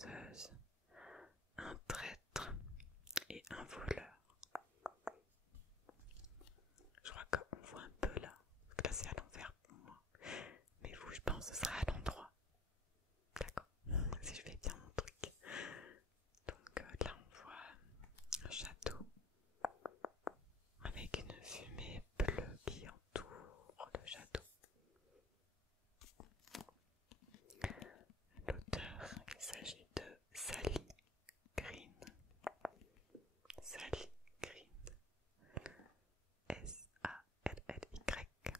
chasseuse, un traître et un voleur. Je crois qu'on voit un peu là, parce que là c'est à l'envers pour moi. Mais vous, je pense que ce sera à l'endroit. D'accord, si je fais bien mon truc. Donc là on voit un château avec une fumée bleue qui entoure le château. L'auteur, il s'agit de Sally Green. Sally Green. S-A-L-L-Y-G-R-E-E-N.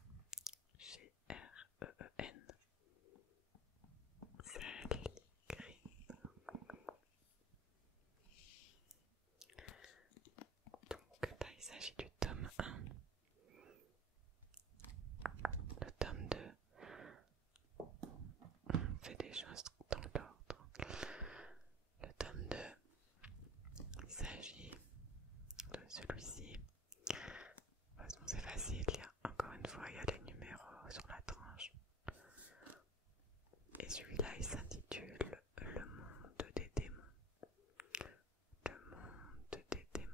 Sally Green. Donc là, il s'agit du tome 1. Le tome 2, on fait des choses dans l'ordre. Le tome 2, il s'agit de celui-ci. De toute façon, c'est facile. Encore une fois, il y a les numéros sur la tranche. Et celui-là, il s'intitule Le monde des démons. Le monde des démons.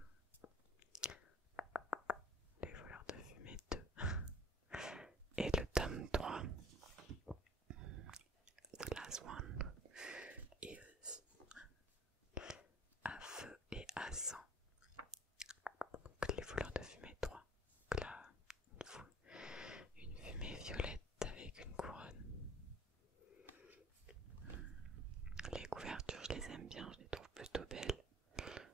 Les voleurs de fumée 2. Et le tome 3, The Last One, is À feu et à sang. Donc, les voleurs de fumée 3. Donc là, une fumée violette avec une couronne. Les couvertures, je les aime bien, je les trouve plutôt belles.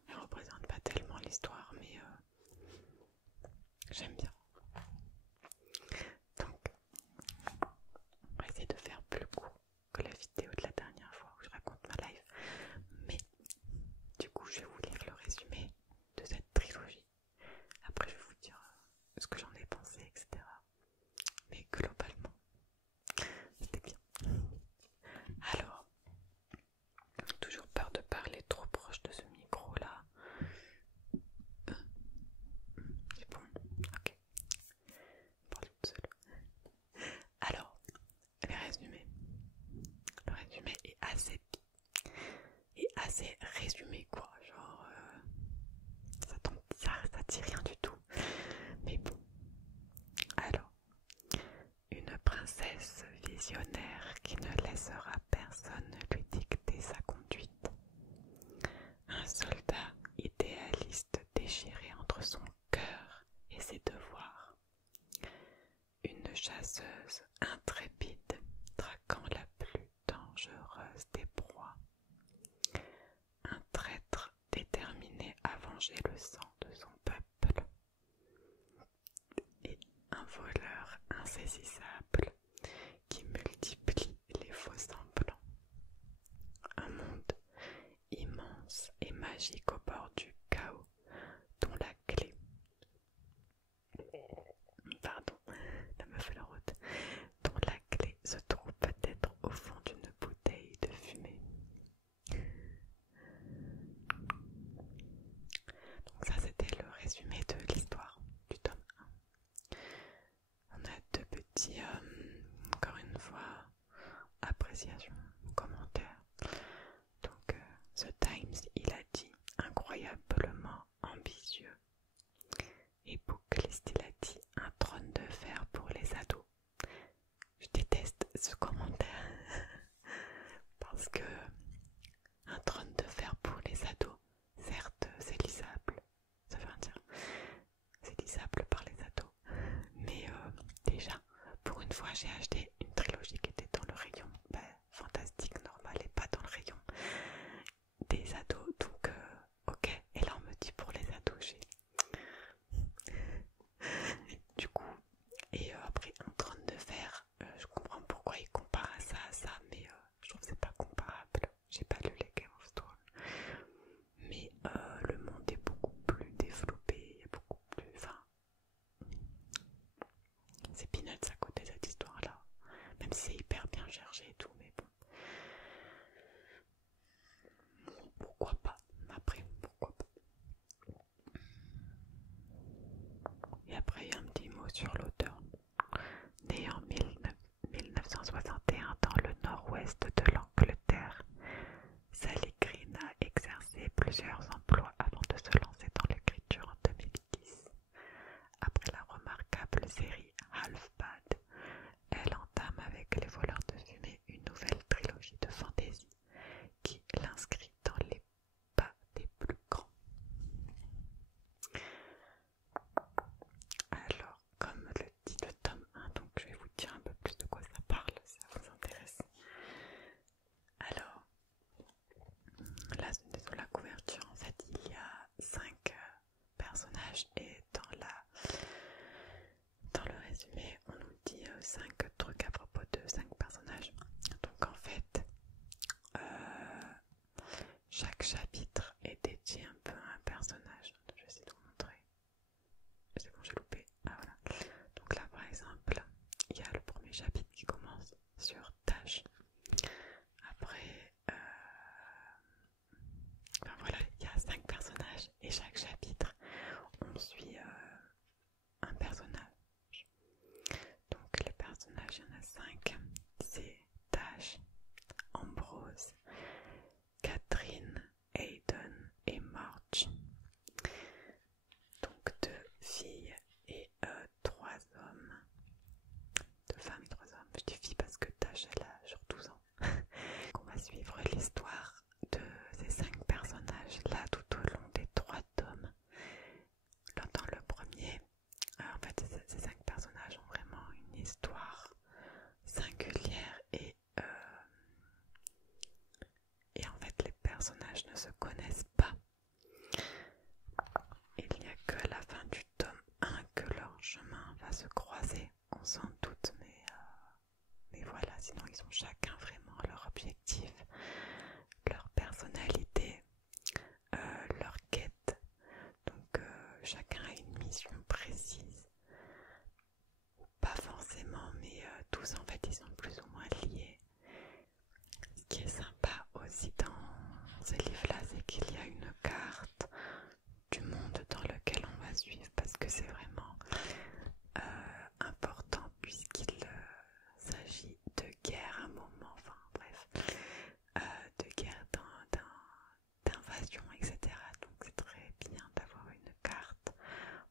Elles ne représentent pas tellement l'histoire, mais j'aime bien. Donc, on va essayer de faire plus court que la vidéo de la dernière fois où je raconte ma life. Mais du coup, je vais vous lire le résumé de cette trilogie. Après, je vais vous dire ce que j'en ai pensé, etc. Mais globalement, c'était bien. Alors, toujours peur de parler trop proche de ce micro là. C'est bon, ok. Parle toute seule. Alors, les résumés. Le résumé est assez résumé quoi. Genre, ça dit rien du tout. Mais bon. Alors, une princesse visionnaire qui ne laissera personne lui dicter sa conduite. Un soldat idéaliste déchiré entre son cœur et ses devoirs. Une chasseuse intrépide traquant la plus dangereuse des proies. Un traître déterminé à venger le sang de son peuple. Et un voleur insaisissable qui multiplie les faux semblants. Un monde immense et magique au bord du chaos, dont la clé... Pardon, la meuf fait la route. Dont la clé se trouve peut-être au fond d'une bouteille de fumée. Donc ça, c'était le résumé de l'histoire du tome 1. On a deux petits, encore une fois, appréciations, commentaires. Donc, The Times, il a dit incroyablement ambitieux. Et Booklist, il a dit un trône de fer pour les ados. Je déteste ce commentaire parce que un trône de fer pour les ados, certes, c'est lisable. Ça veut dire c'est lisable par les ados. Mais déjà, pour une fois, j'ai acheté une trilogie qui était dans le rayon fantastique, normal, et pas dans le rayon des ados. Donc, ok. Et là, on me dit pour les ados, du coup, et après, un trône de fer, je comprends pourquoi il compare à ça, mais je trouve que c'est pas comparable. J'ai pas lu les Game of Thrones. Mais le monde est beaucoup plus développé, il y a beaucoup plus... Enfin, c'est peanuts à côté de cette histoire-là. Même si c'est hyper bien cherché et tout, mais bon. Pourquoi pas? Après, pourquoi pas? Et après, il y a un petit mot sur l'auteur. Né en 1961 dans le nord-ouest de l'Angleterre, Sally plusieurs emplois avant de se lancer dans l'écriture en 2010. Après la remarquable série Half-Bad, elle entame avec Les voleurs de fumée une nouvelle trilogie de fantasy qui l'inscrit dans les pas des plus grands. Alors, comme le dit le tome 1, donc je vais vous dire un peu plus de quoi ça parle si ça vous intéresse. Alors, là, sur la couverture, en fait, il y a 5 personnages et dans le résumé, on nous dit 5 trucs à propos de 5 personnages. Donc en fait, chaque chapitre est dédié un peu à un personnage. Je vais essayer de vous montrer. C'est bon, j'ai loupé. Ah voilà. Donc là, par exemple, il y a le premier chapitre qui commence sur Tash. Après, enfin voilà, il y a 5 personnages et chaque chapitre, on suit un personnage. Donc les personnages, il y en a 5. C'est Tash, Ambrose, Catherine, Aiden et Marge. Donc 2 filles et 3 hommes. 2 femmes et 3 hommes. Je dis filles parce que Tash elle a genre 12 ans. On va suivre l'histoire de ces 5 personnages là tout au long des 3 tomes. Là, dans le premier, en fait ces 5 personnages ont vraiment une histoire singulière et en fait les personnages ne se connaissent pas. Il n'y a que à la fin du tome 1 que leur chemin va se croiser, on s'en doute, mais voilà, sinon ils ont chacun vraiment leur objectif, leur personnalité, leur quête. Donc chacun a une mission précise. Pas forcément, mais tous en fait ils sont plus ou moins liés. Ce qui est sympa aussi dans ces livres-là, c'est qu'il y a une carte du monde dans lequel on va suivre parce que c'est vraiment important puisqu'il s'agit de guerre à un moment, enfin bref, de guerre d'invasion, etc. Donc c'est très bien d'avoir une carte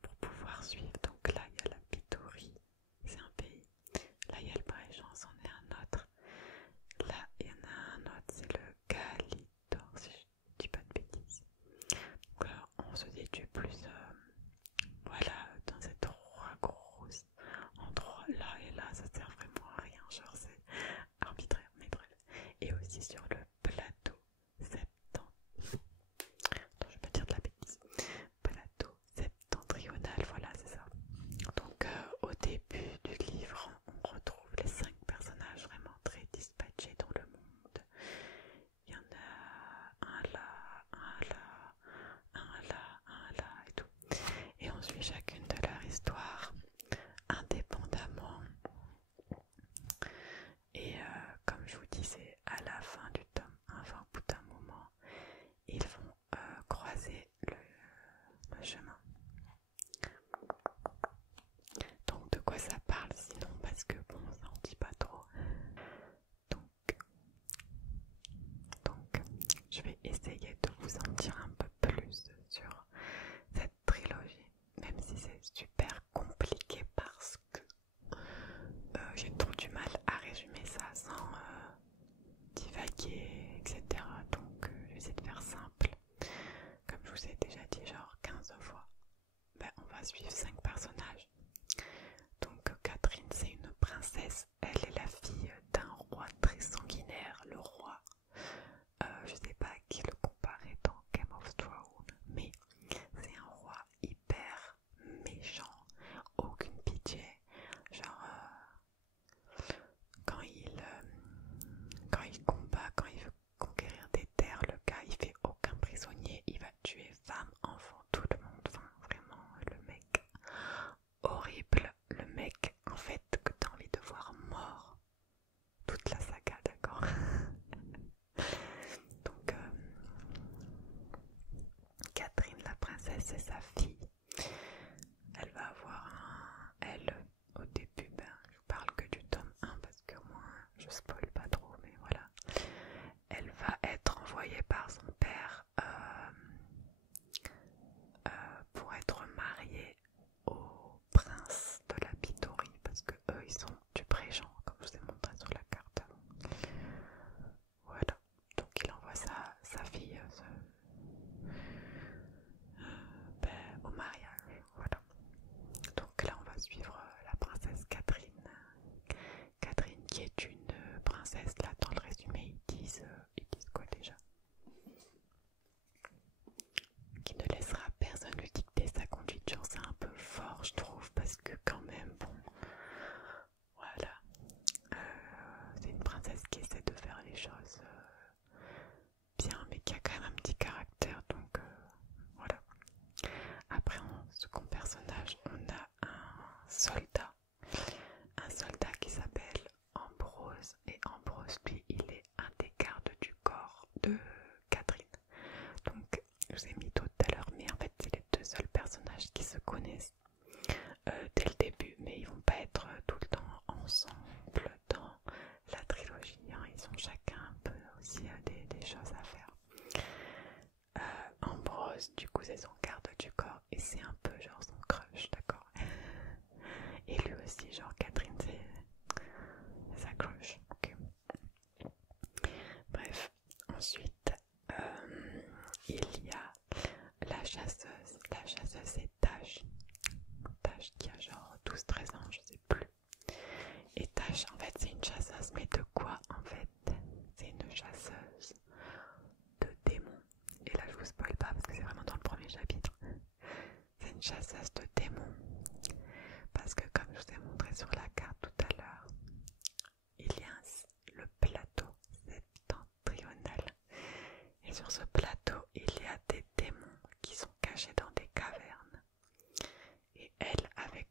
pour pouvoir suivre. Donc là il y a la Pitorie, c'est un pays. Là il y a le Bréjant, c'en est un autre. Là il y en a un autre, c'est le Calidor, si je dis pas de bêtises. Donc là on se situe plus voilà, dans ces 3 grosses endroits là et là, ça sert vraiment à rien, genre c'est arbitraire, mais bref. Et aussi sur le plateau septentrional, non je vais pas dire de la bêtise, plateau septentrional, voilà c'est ça. Donc au début du livre, on retrouve les 5 personnages vraiment très dispatchés dans le monde. Il y en a un là, un là, un là, un là et tout. Et on suit chacune de leur histoire indépendamment. Et comme je vous disais, à la fin du tome 1, enfin au bout d'un moment, ils vont croiser le chemin. Donc de quoi ça parle sinon, parce que bon, ça en dit pas trop. Donc je vais essayer de vous en dire un peu plus sur cette trilogie, même si c'est super compliqué parce que j'ai trop du mal à résumer ça sans divaguer, etc. Donc je vais essayer de faire simple. Comme je vous ai déjà dit genre 15 fois, on va suivre 5 personnages. Donc Catherine, c'est une princesse, elle est la fille d'un roi très sanguinaire, le roi. Je sais pas à qui le comparer dans Game of Thrones, mais c'est un roi hyper méchant, aucune pitié. Genre quand il combat, quand il veut conquérir des terres, le gars il fait aucun prisonnier, il va tuer femmes, enfants, tout le monde. Enfin vraiment le mec soldat. Un soldat qui s'appelle Ambrose. Et Ambrose, lui, il est un des gardes du corps de Catherine. Donc, je vous ai mis tout à l'heure, mais en fait, c'est les deux seuls personnages qui se connaissent dès le début, mais ils vont pas être tout le temps ensemble dans la trilogie. Hein. Ils ont chacun un peu aussi des choses à faire. Ambrose, du coup, c'est son garde du corps et c'est un peu genre son crush, d'accord. Et lui aussi, genre Catherine, c'est sa crush. Ok. Bref, ensuite, il y a la chasseuse. La chasseuse, c'est Tash. Tash qui a genre 12-13 ans, je sais plus. Et Tash, en fait, c'est une chasseuse, mais de quoi en fait? C'est une chasseuse de démons. Et là, je vous spoil pas parce que c'est vraiment dans le premier chapitre. C'est une chasseuse de démons. Parce que, comme je vous ai montré sur la carte tout à l'heure, il y a le plateau septentrional. Et sur ce plateau, il y a des démons qui sont cachés dans des cavernes. Et elle, avec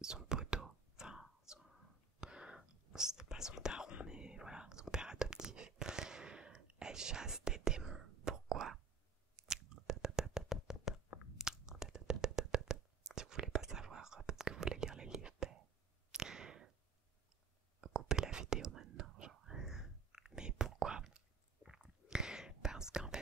son poteau, enfin, c'est pas son daron, mais voilà, son père adoptif, elle chasse des démons. Pourquoi? Si vous voulez pas savoir, parce que vous voulez lire les livres, coupez la vidéo maintenant. Genre. Mais pourquoi? Parce qu'en fait,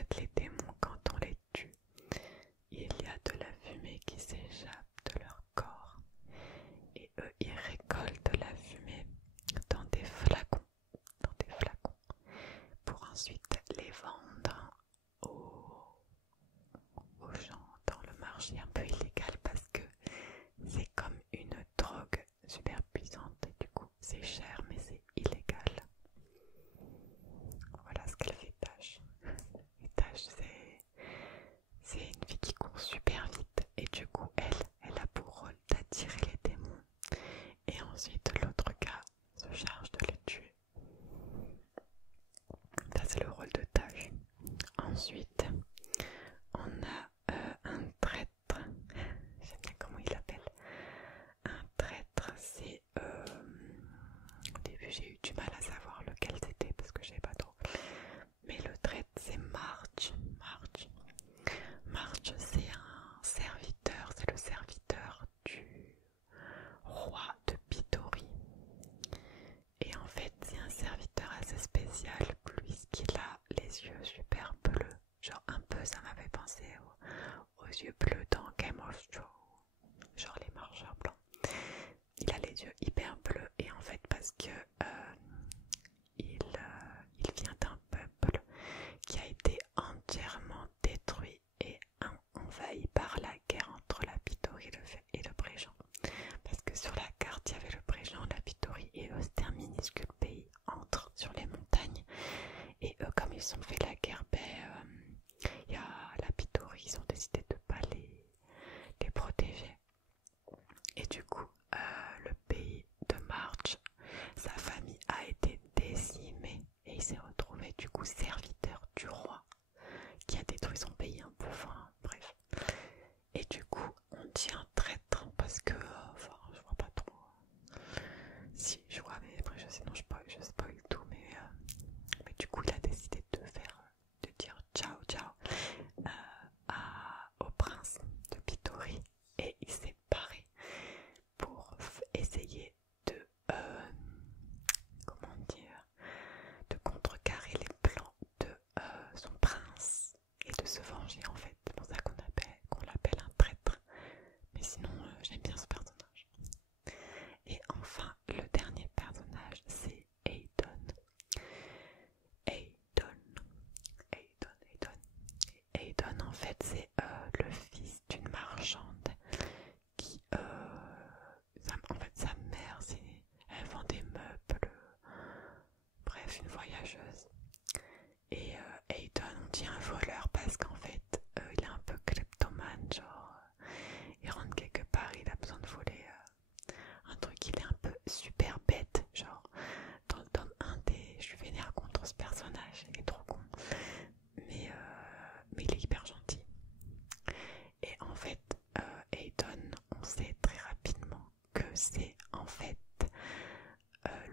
c'est en fait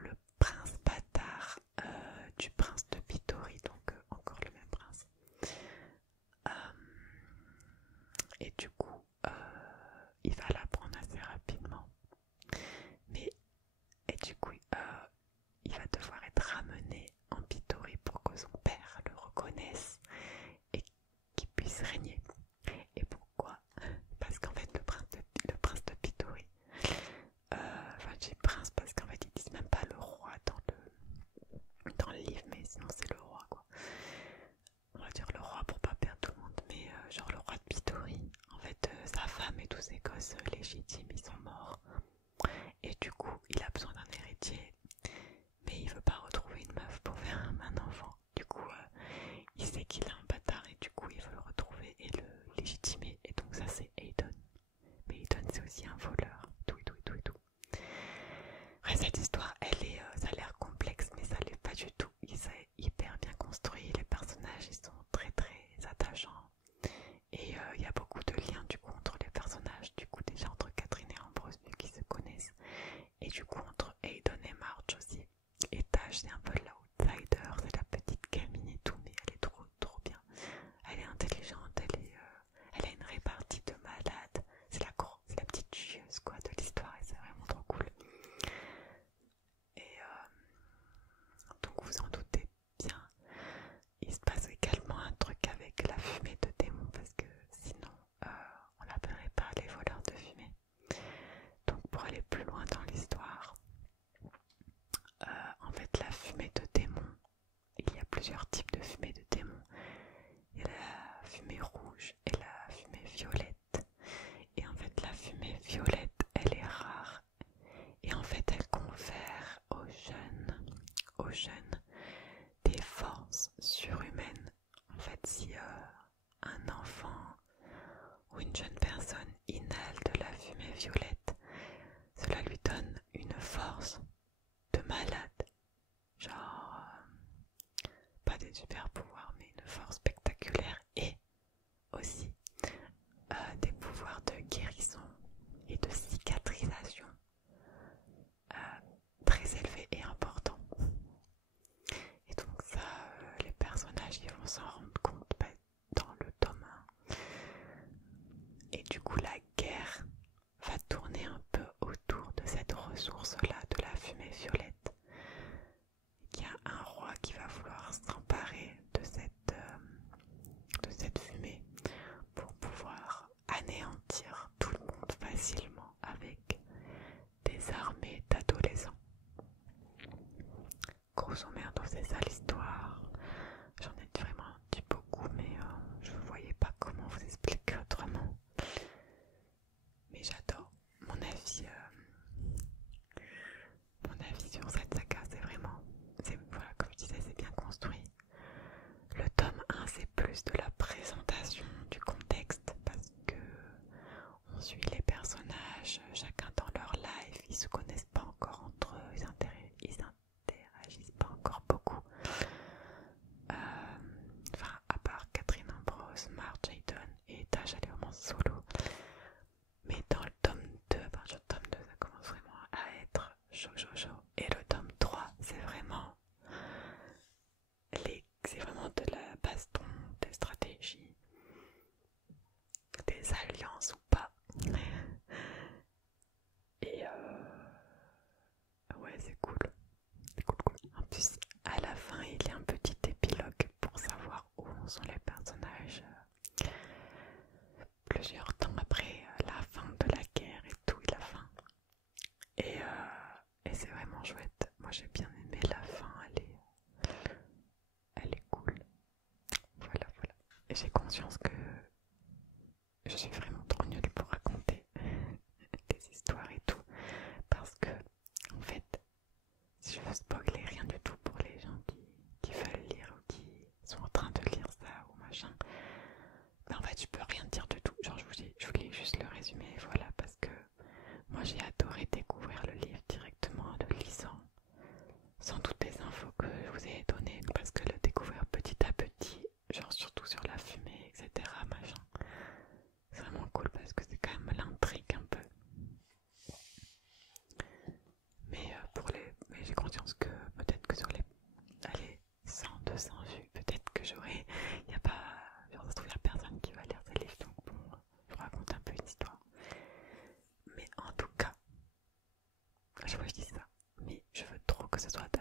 le prince bâtard du prince de Pitori, donc encore le même prince. Et du coup, il va l'apprendre assez rapidement. Mais, et du coup, il va devoir être ramené en Pitori pour que son père le reconnaisse et qu'il puisse régner. Et pourquoi? Parce qu'en fait, le prince de Pitori, enfin, j'ai prince parce qu'en fait, ils disent même pas le roi dans le livre, mais sinon, c'est le roi, quoi. On va dire le roi pour pas perdre tout le monde, mais genre le roi de Pitori. En fait, sa femme et tous ses gosses légitimes, ils sont morts. Et du coup, il a besoin d'un héritier, mais il veut pas retrouver une meuf pour faire un enfant. Du coup, il sait qu'il est un bâtard et du coup, il veut le retrouver et le légitimer. Et donc ça, c'est Aidon. Mais Aidon, c'est aussi un voleur. Tout. Après, cette histoire, ça a l'air complexe, mais ça l'est pas du tout. C'est hyper bien construit. Les personnages, ils sont très attachants. Et il y a beaucoup de liens du coup entre les personnages. Du coup, déjà entre Catherine et Ambrose, vu qu'ils se connaissent. Et du coup, entre Aidon et Marge aussi. Et Tash, c'est un peu l'outsider, c'est la petite gamine et tout, mais elle est trop bien. Elle est intelligente, elle a une répartie de malade. C'est la petite chieuse quoi de l'histoire et c'est vraiment trop cool. Et donc vous en doutez bien, il se passe également un truc avec la fumée de démon parce que sinon on l'appellerait pas les voleurs de fumée. Donc pour aller plus loin dans l'histoire, en fait la fumée de démon, il y a plusieurs types de fumée de démon. Il y a la fumée rouge et la fumée violette. Et en fait la fumée violette, elle est rare. Et en fait elle confère aux jeunes des forces surhumaines. En fait si un enfant ou une jeune personne inhale de la fumée violette, cela lui donne une force de malade. Genre, pas des super pouvoirs, mais une force spectaculaire et aussi des pouvoirs de guérison et de cicatrisation très élevés et importants. Et donc ça, les personnages ils vont s'en rendre compte dans le tome 1. Et du coup la guerre va tourner un peu autour de cette ressource-là, de la fumée violette. Il y a un roi qui va vouloir s'emparer de cette fumée pour pouvoir anéantir tout le monde facilement avec des armées d'adolescents. Grosso merdo, c'est ça l'histoire. J'en ai vraiment dit beaucoup, mais je ne voyais pas comment vous expliquer autrement. Mais j'adore. Mon avis sur cette saga, c'est vraiment, voilà, comme je disais, c'est bien construit. Le tome 1, c'est plus de la présentation du contexte parce que on suit les personnages, chacun dans leur life, ils se connaissent pas encore entre eux, ils interagissent pas encore beaucoup. Enfin, à part Catherine Ambrose, Marge, Aidon et Tash, elle est vraiment solo. Mais dans le tome 2, à partir du tome 2, ça commence vraiment à être chaud. Et le tome 3, c'est vraiment de la baston, des stratégies, des alliances ou pas. Et ouais, c'est cool. En plus, à la fin, il y a un petit épilogue pour savoir où sont les personnages plusieurs temps après la fin de la guerre et tout, et la fin. Et c'est vraiment chouette. Moi, j'ai bien aimé la fin, elle est cool. Voilà. Et j'ai conscience que je suis vraiment trop nulle pour raconter des histoires et tout. Parce que, en fait, si je veux spoiler rien du tout pour les gens qui veulent lire ou qui sont en train de lire ça ou machin, mais en fait, je peux rien dire du tout. Genre, je voulais juste le résumer, voilà, parce que moi, j'ai adoré découvrir le livre directement en le lisant, sans toutes les infos que je vous ai données, parce que le découvrir petit à petit, genre surtout sur la fumée, etc., machin, c'est vraiment cool parce que c'est quand même l'intrigue un peu. que ce soit